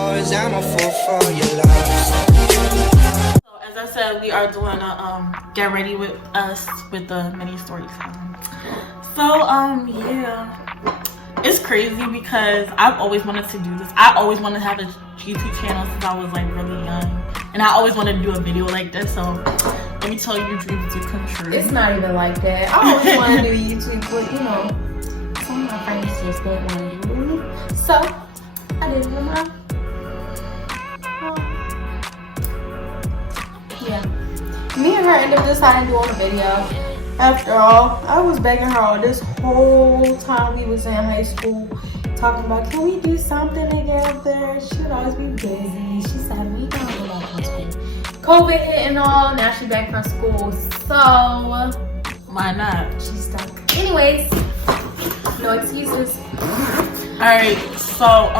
yours, I'm a fool for your love. So as I said, we are doing a get ready with us with the mini story time. So yeah, it's crazy because I've always wanted to do this. I always wanted to have a YouTube channel since I was like really young, and I always wanted to do a video like this. So let me tell you, dreams do come true. It's not even like that. I always wanted to do YouTube, but you know, some of my friends just didn't want to do it with me. So I did it with mine. Yeah. Me and her ended up deciding to do a video. After all, I was begging her all this whole time we was in high school, talking about, can we do something together? She would always be busy. She said, we gotta go back from school. COVID hit and all, now she's back from school, so why not? She's stuck. Anyways, no excuses. Alright, so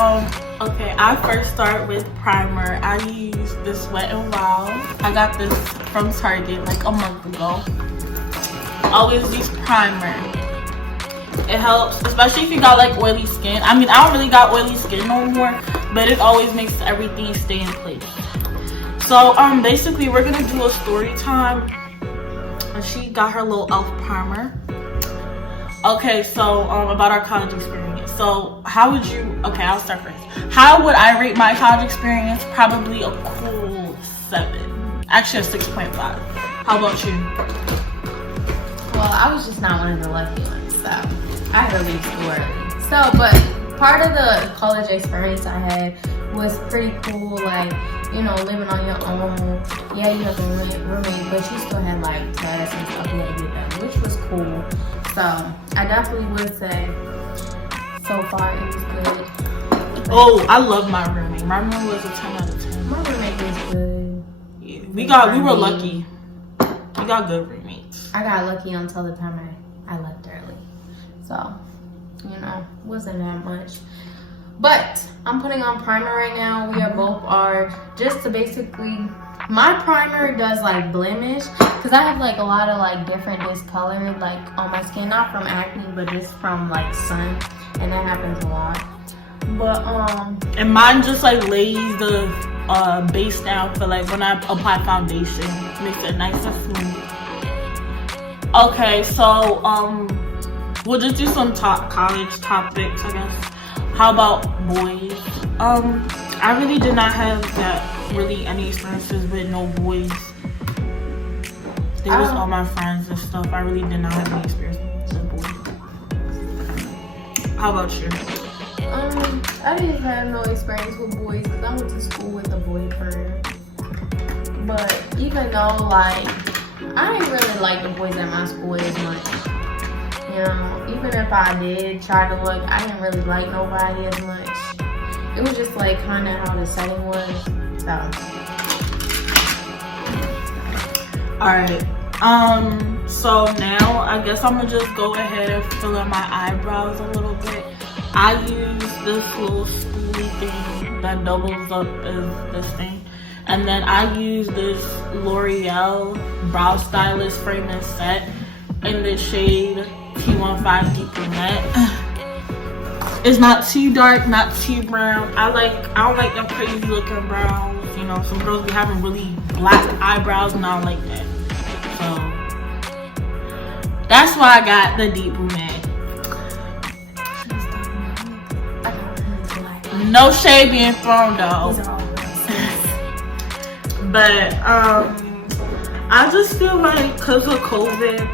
okay, I first start with primer. I use this Wet n Wild. I got this from Target like a month ago. Always use primer. It helps, especially if you got like oily skin. I mean, I don't really got oily skin no more, but it always makes everything stay in place. So basically we're gonna do a story time. And she got her little elf primer. Okay, so about our college experience. So how would you, okay, I'll start first. How would I rate my college experience? Probably a cool 7. Actually a 6.5. How about you? Well, I was just not one of the lucky ones, so I had to leave school early. So, but part of the college experience I had was pretty cool, like, you know, living on your own. Yeah, you have a roommate, but you still had like tests and stuff you had to get done, which was cool. So I definitely would say so far it was good. Oh, I love my roommate. My roommate was a 10 out of 10. My roommate was good. Yeah, we were lucky. We got good roommates. I got lucky until the time I left early. So, you know, wasn't that much. But I'm putting on primer right now. We are both are just to basically, my primer does like blemish because I have like a lot of like different discolored like on my skin, not from acne but just from like sun, and that happens a lot. But and mine just like lays the base down for like when I apply foundation, makes it nice and smooth. Okay, so we'll just do some college topics, I guess. How about boys? I really did not have any experiences with no boys. They was all my friends and stuff. I really did not have any experiences with boys. How about you? I didn't have no experience with boys because I went to school with a boyfriend. But even though like I didn't really like the boys at my school as much. You know, even if I did try to look, I didn't really like nobody as much. It was just like kind of how the setting was. So. Alright. So now I guess I'm gonna just go ahead and fill in my eyebrows a little bit. I use this little spoolie thing that doubles up as this thing. And then I use this L'Oreal Brow Stylist Frame and Set in the shade T15 Deep Brunette. It's not too dark, not too brown. I don't like them crazy looking brows. You know, some girls be having really black eyebrows and I don't like that. So that's why I got the Deep Brunette. No shade being thrown though. But I just feel like because of COVID,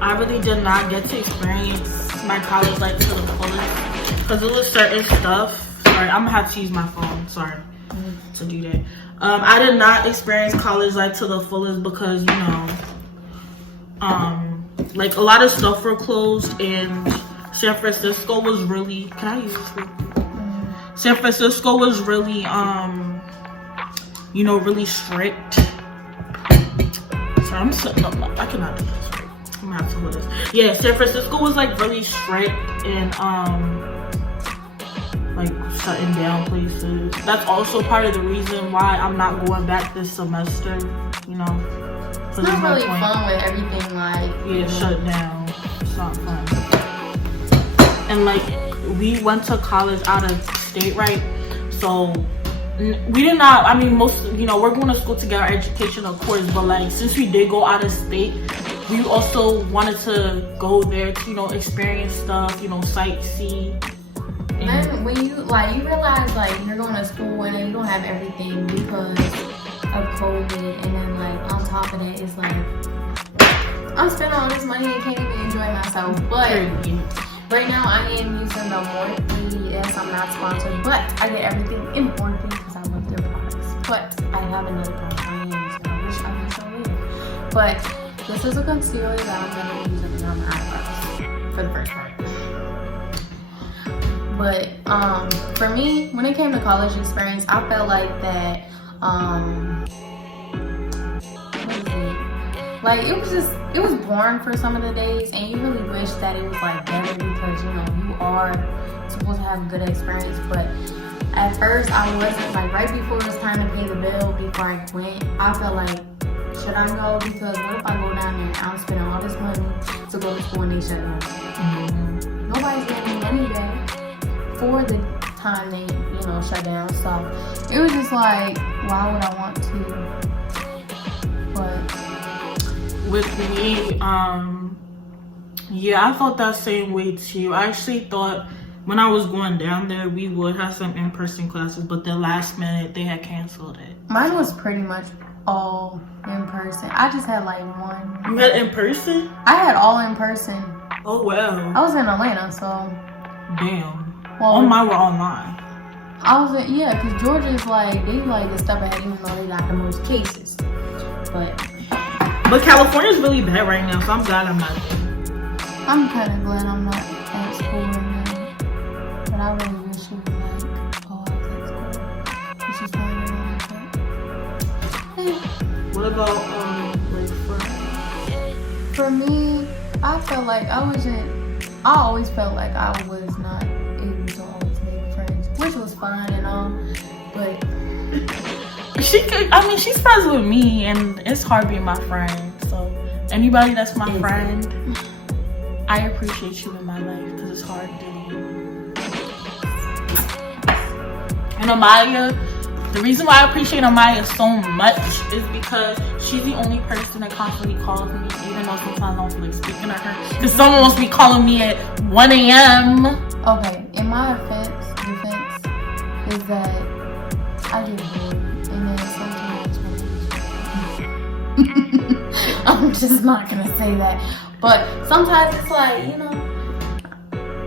I really did not get to experience my college life to the fullest. Because it was certain stuff. Sorry, I'm gonna have to use my phone. Sorry to do that. I did not experience college life to the fullest because, you know, like a lot of stuff were closed and San Francisco was really, can I use this for? San Francisco was really, you know, really strict. Sorry, I'm setting up. I cannot do this right. I'm gonna have to hold this. Yeah, San Francisco was like really strict and like shutting down places. That's also part of the reason why I'm not going back this semester. You know, it's not really fun with everything like shut down. It's not fun. And like we went to college out of state, right? So we did not, I mean, most, you know, we're going to school to get our education, of course, but like since we did go out of state, we also wanted to go there to, you know, experience stuff, you know, sightsee. And when you realize like you're going to school and then you don't have everything because of COVID, and then like on top of that, it's like I'm spending all this money and can't even enjoy myself. But right now I am using the Morphe. Yes, I'm not sponsored, but I get everything in Morphe because I love their products. But I have another product I am using. I wish I could show later. But this is a concealer that I'm going to be using on my eyebrows for the first time. But for me, when it came to college experience, I felt like that what is it? Like it was boring for some of the days, and you really wish that it was like better because you know you are supposed to have a good experience. But at first I wasn't, like right before it was time to pay the bill, before I went, I felt like, should I go? Because what if I go down there and I'm spending all this money to go to school and they shut down? Nobody's getting money back for the time they, you know, shut down. So it was just like, why would I want to? But with me, yeah, I felt that same way too. I actually thought when I was going down there, we would have some in-person classes, but the last minute they had canceled it. Mine was pretty much all in person. I just had like one. You had in person? I had all in person. Oh wow. I was in Atlanta, so. Damn. Well, all mine were online. I was in, yeah, because Georgia's like, they like the stuff ahead even though they got the most cases. But California's really bad right now, so I'm glad I'm not there. I'm kind of glad I'm not at school right now. But I really wish it was like, oh, I was at school. Which is fine and all, but what about like for me, I felt like I always felt like I was not able to always make friends, which was fine and all, but she's friends with me, and it's hard being my friend. So anybody that's my friend, I appreciate you in my life because it's hard dealing with you. And Amaya, the reason why I appreciate Amaya so much is because she's the only person that constantly calls me, even though sometimes I don't feel like speaking to her. Because someone wants to be calling me at 1 a.m. Okay, in my defense is that I get bored, and then sometimes I'm just not gonna say that, but sometimes it's like, you know,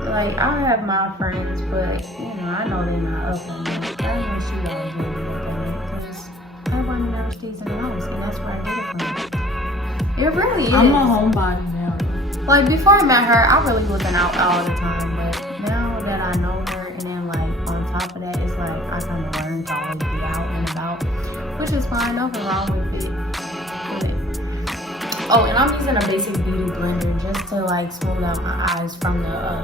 like I have my friends, but you know, I know they're not up on that. I know she always gonna be up on it because everybody never stays in the house, and that's where I get it from. It really is. I'm a homebody now. Like before I met her, I really wasn't out all the time, but now that I know her, and then like on top of that, it's like I kind of learned to always be out and about, which is fine. Nothing wrong with it. Oh, and I'm using a basic beauty blender just to like smooth out my eyes from the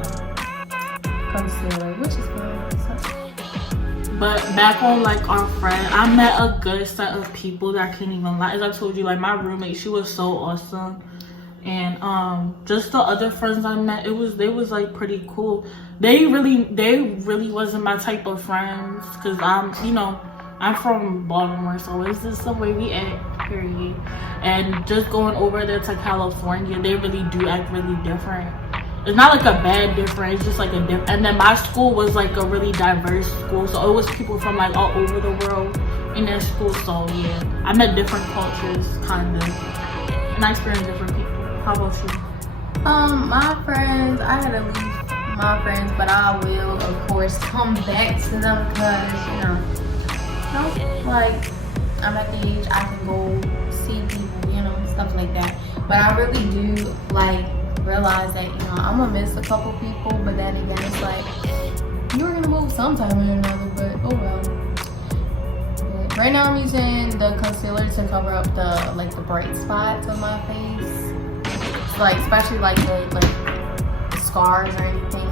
concealer, which is fine. So. But back on like our friend, I met a good set of people that I can't even lie. As I told you, like my roommate, she was so awesome. And just the other friends I met, they was like pretty cool. They really wasn't my type of friends, because I'm from Baltimore, so it's just the way we act, period. And just going over there to California, they really do act really different. It's not like a bad different, it's just like a different. And then my school was like a really diverse school, so it was people from like all over the world in their school. So yeah, I met different cultures, kind of, and I experienced different people. How about you? My friends, I had to leave my friends, but I will, of course, come back to them because, like, I'm at the age I can go see people, stuff like that. But I really do, like, realize that, I'm gonna miss a couple people, but then again, it's like, you're gonna move sometime or another, but oh well. But right now, I'm using the concealer to cover up the bright spots on my face. Like, especially like the scars or anything.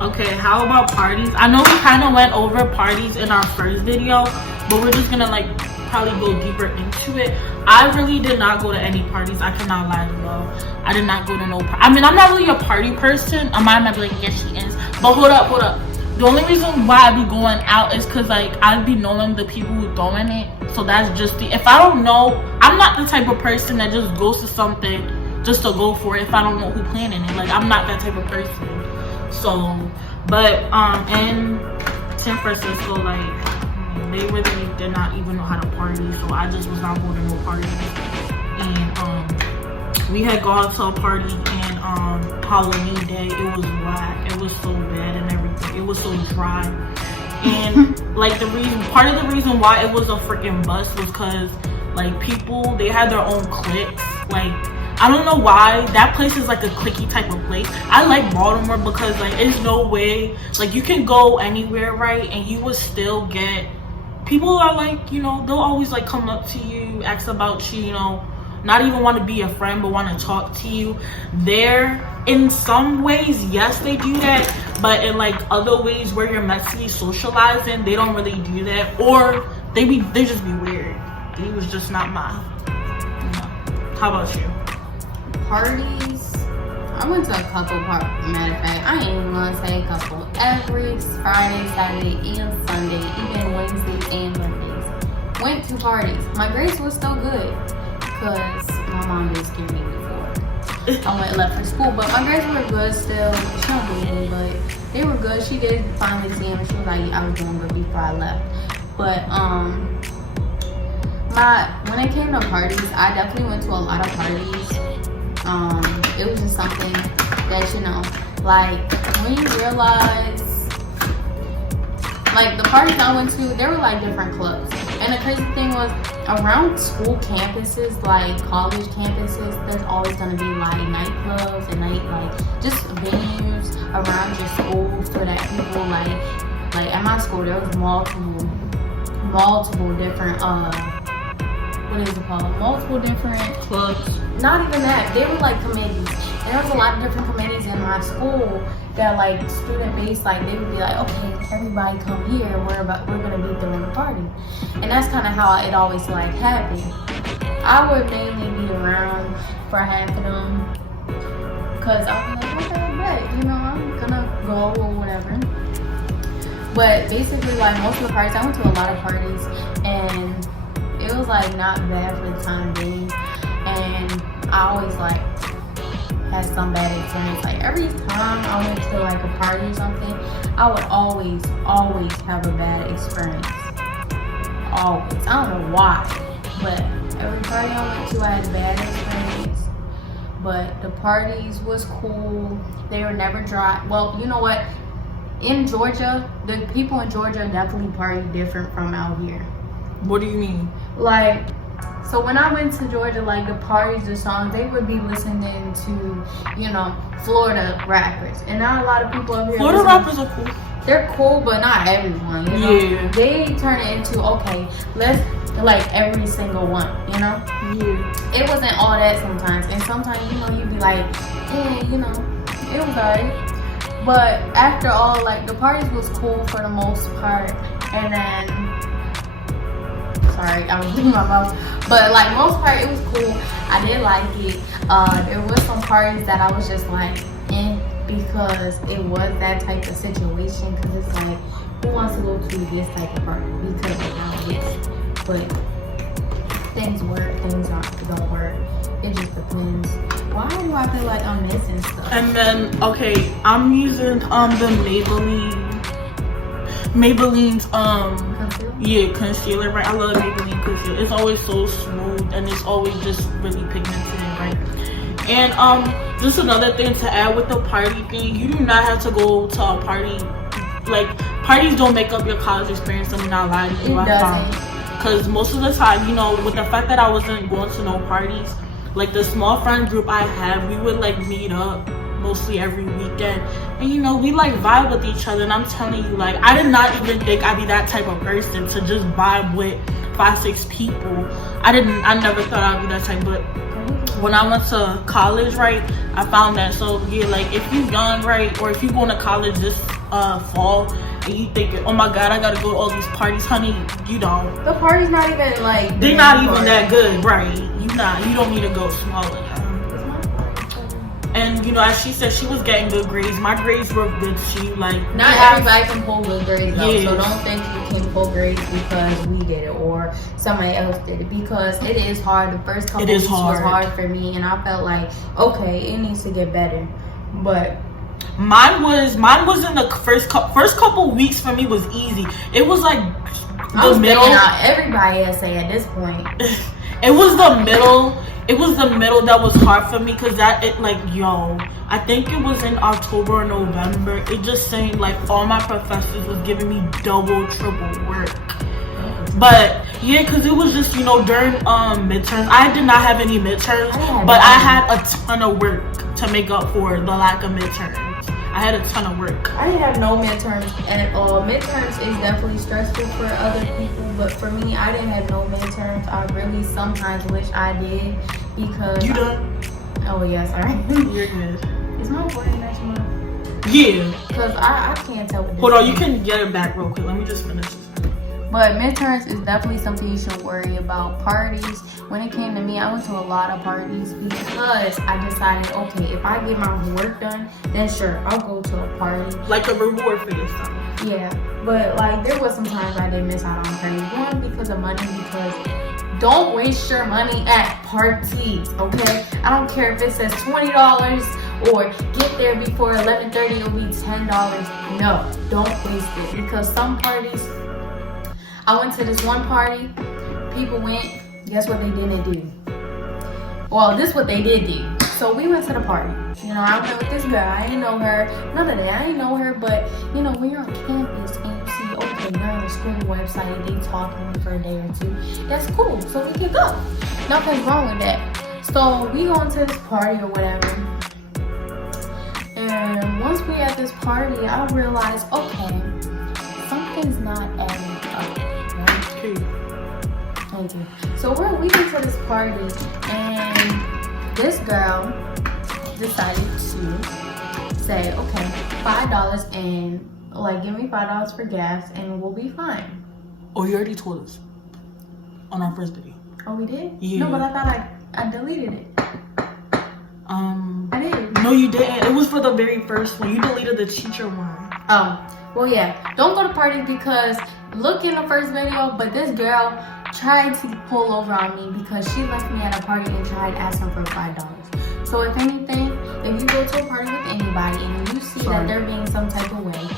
Okay, how about parties? I know we kind of went over parties in our first video, but we're just gonna like probably go deeper into it. I really did not go to any parties. I cannot lie to y'all. I did not go to no party. I mean, I'm not really a party person. I might be like, yes, she is. But hold up. The only reason why I be going out is because like I be knowing the people who throwing it. So that's just the, if I don't know, I'm not the type of person that just goes to something just to go for it if I don't know who planning it. Like I'm not that type of person. So, but in San Francisco, like they really did not even know how to party. So I just was not going to no parties. And we had gone to a party and Halloween day. It was whack. It was so bad and everything. It was so dry. And like part of the reason why it was a freaking bus was because like people, they had their own cliques. Like I don't know why that place is like a cliquey type of place. I like Baltimore because like there's no way like you can go anywhere, right, and you would still get people are like, you know, they'll always like come up to you, ask about you, you know, not even want to be a friend but want to talk to you. There in some ways, yes, they do that, but in like other ways where you're meant to be socializing, they don't really do that, or they just be weird. It was just not mine. You know. How about you? Parties. I went to a couple parties. Matter of fact, I ain't even gonna say a couple. Every Friday, Saturday, and Sunday, even Wednesdays and Mondays, went to parties. My grades were still good because my mom did scare me before I went and left for school. But my grades were good still. She don't believe me, but they were good. She did finally see them. She was like, I was doing good before I left. But when it came to parties, I definitely went to a lot of parties. It was just something that, you know, like when you realize, like the parties I went to, there were like different clubs. And the crazy thing was, around school campuses, like college campuses, there's always gonna be like nightclubs and like just venues around your school so that people like at my school there was multiple different what is it called? Multiple different clubs. Not even that. They were like committees. And there was a lot of different committees in my school that like student based, like they would be like, okay, everybody come here. We're gonna be throwing a party. And that's kind of how it always like happened. I would mainly be around for half of them because I was like, okay, great, you know, I'm gonna go or whatever. But basically, like most of the parties, I went to a lot of parties and it was like not bad for the time being, and I always like had some bad experience. Like every time I went to like a party or something, I would always have a bad experience. Always. I don't know why, but every party I went to, I had a bad experience. But the parties was cool. They were never dry. Well, you know what? In Georgia, the people in Georgia definitely party different from out here. What do you mean? Like, so when I went to Georgia, like the parties, the songs, they would be listening to, you know, Florida rappers. And not a lot of people up here. Florida rappers are cool. They're cool, but not everyone, you know? Yeah. They turn it into, okay, let's, like every single one, you know? Yeah. It wasn't all that sometimes. And sometimes, you know, you'd be like, hey, you know, it was alright. But after all, like the parties was cool for the most part. And then, sorry, I was doing my mouth. But like most part, it was cool. I did like it. There was some parties that I was just like, because it was that type of situation. Because it's like, who wants to go to this type of party because of how it is? But things work, things don't work. It just depends. Why do I feel like I'm missing stuff? And then, okay, I'm using the Maybelline's Concealer? Yeah, concealer, right? I love Maybelline concealer. It's always so smooth and it's always just really pigmented, right? And just another thing to add with the party thing, you do not have to go to a party. Like, parties don't make up your college experience. I'm not lying to you. It doesn't. Because most of the time, you know, with the fact that I wasn't going to no parties, like the small friend group I have, we would like meet up mostly every weekend, and you know, we like vibe with each other. And I'm telling you, like, I did not even think I'd be that type of person to just vibe with 5-6 people. I never thought I'd be that type. But when I went to college, right, I found that. So yeah, like if you young, right, or if you going to college this fall and you think, oh my god, I gotta go to all these parties, honey, you don't. The party's not even like, they're not even that good, right? You don't need to go smaller. And you know, as she said, she was getting good grades. My grades were good too. Like, not everybody can pull good grades though. So don't think you can pull grades because we did it or somebody else did it, because it is hard. The first couple weeks was hard for me, and I felt like, okay, it needs to get better. But mine was in the first couple weeks for me was easy. It was like the middle. Out everybody essay at this point. It was the middle. It was the middle that was hard for me, because I think it was in October or November. It just seemed like all my professors was giving me double, triple work. But yeah, because it was just, you know, during midterms. I did not have any midterms, but I had a ton of work to make up for the lack of midterms. I had a ton of work. I didn't have no midterms at all. Midterms is definitely stressful for other people, but for me, I didn't have no midterms. I really sometimes wish I did, because... You done? Oh, yes, all right. You're good. Is my boy next month? Yeah. Because I can't tell what this Hold on, is. you can get it back real quick. Let me just finish this. But midterms is definitely something you should worry about. Parties, when it came to me, I went to a lot of parties because I decided, okay, if I get my work done, then sure, I'll go to a party. Like a reward for yourself. Yeah, but like there was some times I did miss out on parties. One, because of money, because don't waste your money at parties, okay? I don't care if it says $20 or get there before 11:30, it'll be $10. No, don't waste it, because some parties, I went to this one party, people went, guess what they didn't do? Well, this is what they did do. So we went to the party. You know, I went with this girl. I didn't know her. None of that. I didn't know her. But, you know, when you're on campus and you see, okay, you're on the school website, they talking for a day or two, that's cool. So we can go. Nothing's wrong with that. So we go into this party or whatever. And once we at this party, I realized, okay, something's not adding up. Thank you. So we went to this party, and this girl decided to say, okay, $5 and like give me $5 for gas and we'll be fine. Oh, you already told us on our first video. Oh, we did? Yeah. No, but I thought I deleted it. I did. No, you didn't. It was for the very first one. You deleted the teacher one. Oh, well, yeah. Don't go to parties, because look in the first video, but this girl tried to pull over on me because she left me at a party and tried asking for $5. So if anything, if you go to a party with anybody and you see that they're being some type of way,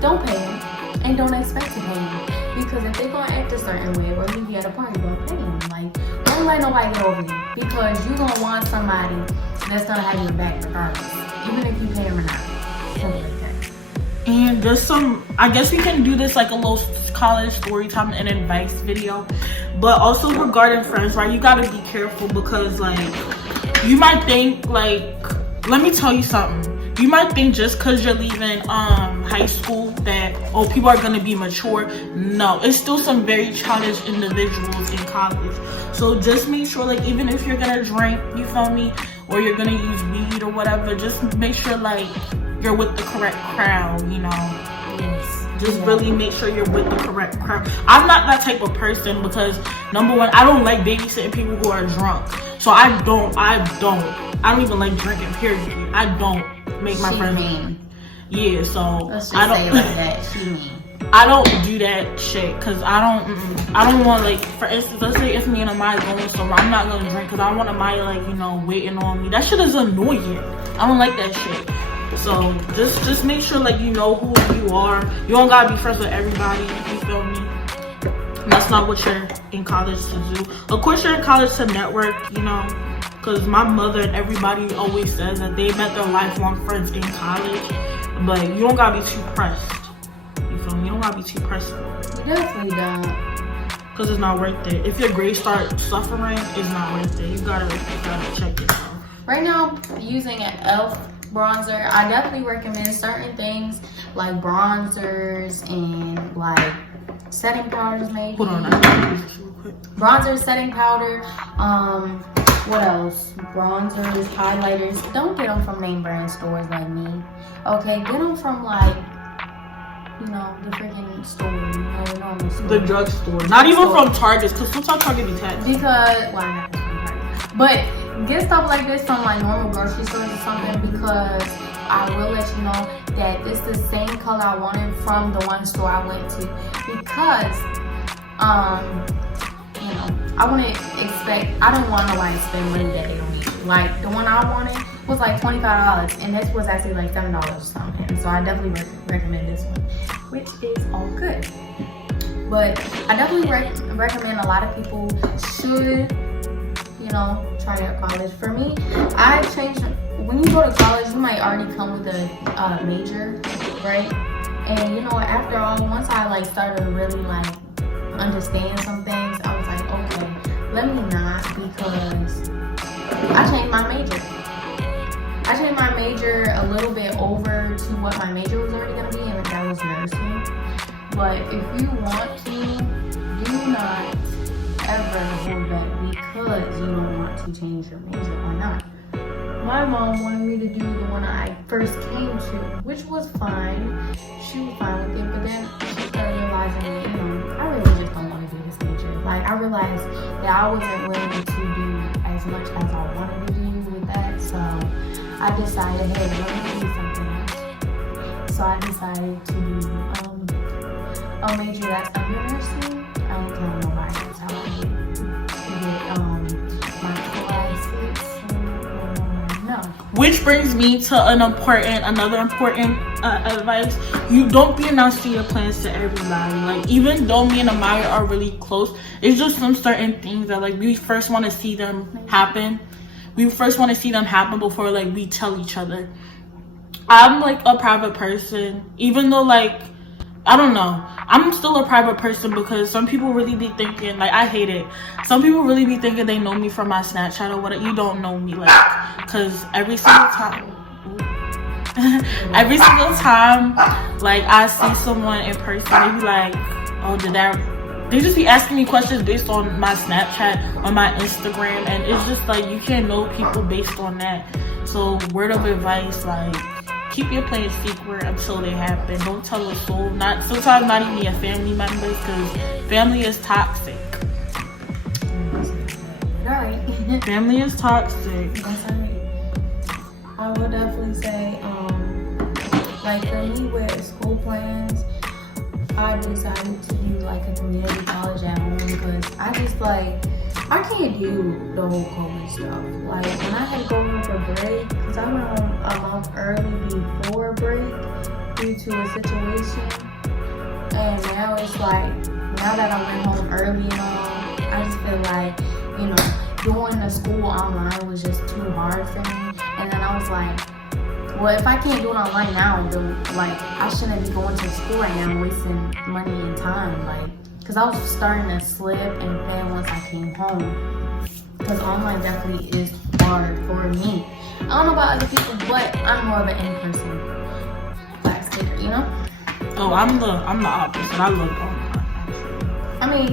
don't pay them and don't expect to pay them, because if they're gonna act a certain way or leave you at a party, don't pay them. Like, don't let nobody get over you, because you're gonna want somebody that's gonna have your back regardless, even if you pay them or not. Something like that. And there's some, I guess we can do this like a little college story time and advice video, but also regarding friends, right? You gotta be careful, because like you might think, like, let me tell you something. You might think just because you're leaving high school that, oh, people are gonna be mature. No, it's still some very childish individuals in college. So just make sure, like, even if you're gonna drink, you feel me, or you're gonna use weed or whatever, just make sure like you're with the correct crowd, you know. Yes. Just really make sure you're with the correct crowd. I'm not that type of person, because number one, I don't like babysitting people who are drunk. So I don't even like drinking, period. I don't make my friends mean. Yeah, so let's just say like that. She mean. I don't do that shit, because I don't want, like, for instance, let's say if me and Amaya going somewhere, I'm not gonna drink because I want Amaya, like, you know, waiting on me. That shit is annoying. I don't like that shit. So just make sure, like, you know who you are. You don't gotta be friends with everybody, you feel me? That's not what you're in college to do. Of course you're in college to network, you know, because my mother and everybody always says that they met their lifelong friends in college, but you don't gotta be too pressed. You feel me? You don't gotta be too pressed. You definitely don't. Because it's not worth it. If your grades start suffering, it's not worth it. You gotta check yourself. Right now, I'm using an e.l.f. bronzer. I definitely recommend certain things like bronzers and like setting powders, maybe. Hold on, I gotta use this real quick. Bronzer, setting powder, what else? Bronzers, highlighters. Don't get them from name brand stores like me. Okay, get them from like, you know, the freaking store, you know, the normal store. The drugstore. Not even from Target, because sometimes Target be taxed. Because, well, not from Target. But get stuff like this from like normal grocery stores or something, because I will let you know that this is the same color I wanted from the one store I went to, because you know, I don't want nobody to spend money that they don't need. Like the one I wanted was like $25 and this was actually like $7 or something. So I definitely recommend this one, which is all good. But I definitely recommend a lot of people should, you know, try out college. For me, I changed. When you go to college, you might already come with a major, right? And you know, after all, once I like started to really like understand some things, I was like, okay, let me not, because I changed my major. I changed my major a little bit over to what my major was already gonna be, and that was nursing. But if you want to, do not ever hold back because you don't want to change your major or not. My mom wanted me to do the one I first came to, which was fine. She was fine with it, but then she started realizing that, you know, I really just don't want to do this major. Like, I realized that I wasn't willing to do as much as I wanted to do with that, so I decided, hey, let me do something else. So I decided to do a major that's under nursing. I don't tell nobody else how I get my classes. No. Which brings me to another important advice. You don't be announcing your plans to everybody. Like, even though me and Amaya are really close, it's just some certain things that like we first want to see them happen. We first want to see them happen before like we tell each other. I'm like a private person, even though like, I don't know, I'm still a private person, because some people really be thinking, like, I hate it. Some people really be thinking they know me from my Snapchat or whatever. You don't know me, like, because every single time, like, I see someone in person, they be like, oh, they just be asking me questions based on my Snapchat or my Instagram, and it's just like, you can't know people based on that. So, word of advice, like, keep your plans secret until they happen. Don't tell a soul. Sometimes not even your family members, because family is toxic. Alright. Family is toxic. That's alright. I would definitely say, like for me with school plans, I decided to do like a community college at home, because I just like, I can't do the whole COVID stuff. Like, when I had to go home for break, because I went home a month early before break due to a situation. And now it's like, now that I went home early and all, I just feel like, you know, doing the school online was just too hard for me. And then I was like, well, if I can't do it online now, then like, I shouldn't be going to school right now and wasting money and time. Like, because I was starting to slip and fail once I came home. Because online definitely is hard for me. I don't know about other people, but I'm more of an in-person class taker, you know? Oh, I'm the opposite. I love online, actually. I mean,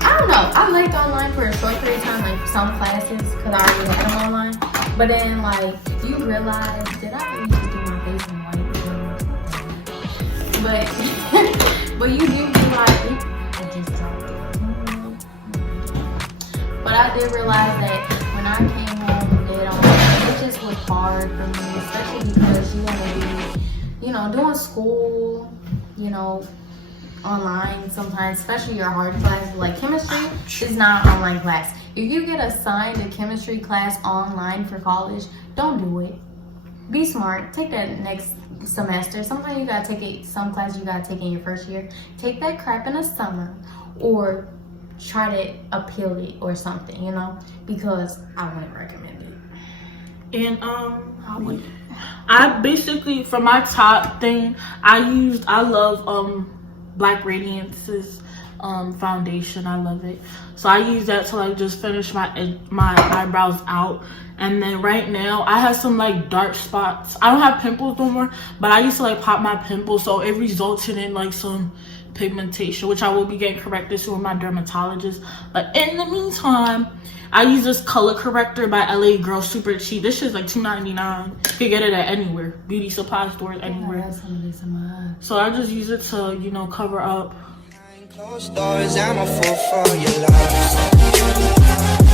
I don't know. I liked online for a short period of time, like some classes, because I already had them online. But then, like, you realize, did I really just do my face in white? But you do be like, I just dropped it. But I did realize that when I came home and did online, it just was hard for me, especially because you want to be, you know, doing school, you know, online sometimes, especially your hard classes. Like chemistry is not an online class. If you get assigned a chemistry class online for college, don't do it. Be smart. Take that next semester. Sometimes you gotta take it, some classes you gotta take in your first year. Take that crap in the summer, or try to appeal it or something, you know, because I wouldn't recommend it. And I basically, for my top thing, I love Black Radiance's foundation. I love it. So I use that to like just finish my eyebrows out. And then right now I have some like dark spots. I don't have pimples no more, but I used to like pop my pimples, so it resulted in like some pigmentation, which I will be getting corrected soon with my dermatologist. But in the meantime, I use this color corrector by LA Girl, super cheap. This shit's like $2.99. You can get it at anywhere, beauty supply stores, anywhere. So I just use it to, you know, cover up. Closed doors, I'm a fool for your love.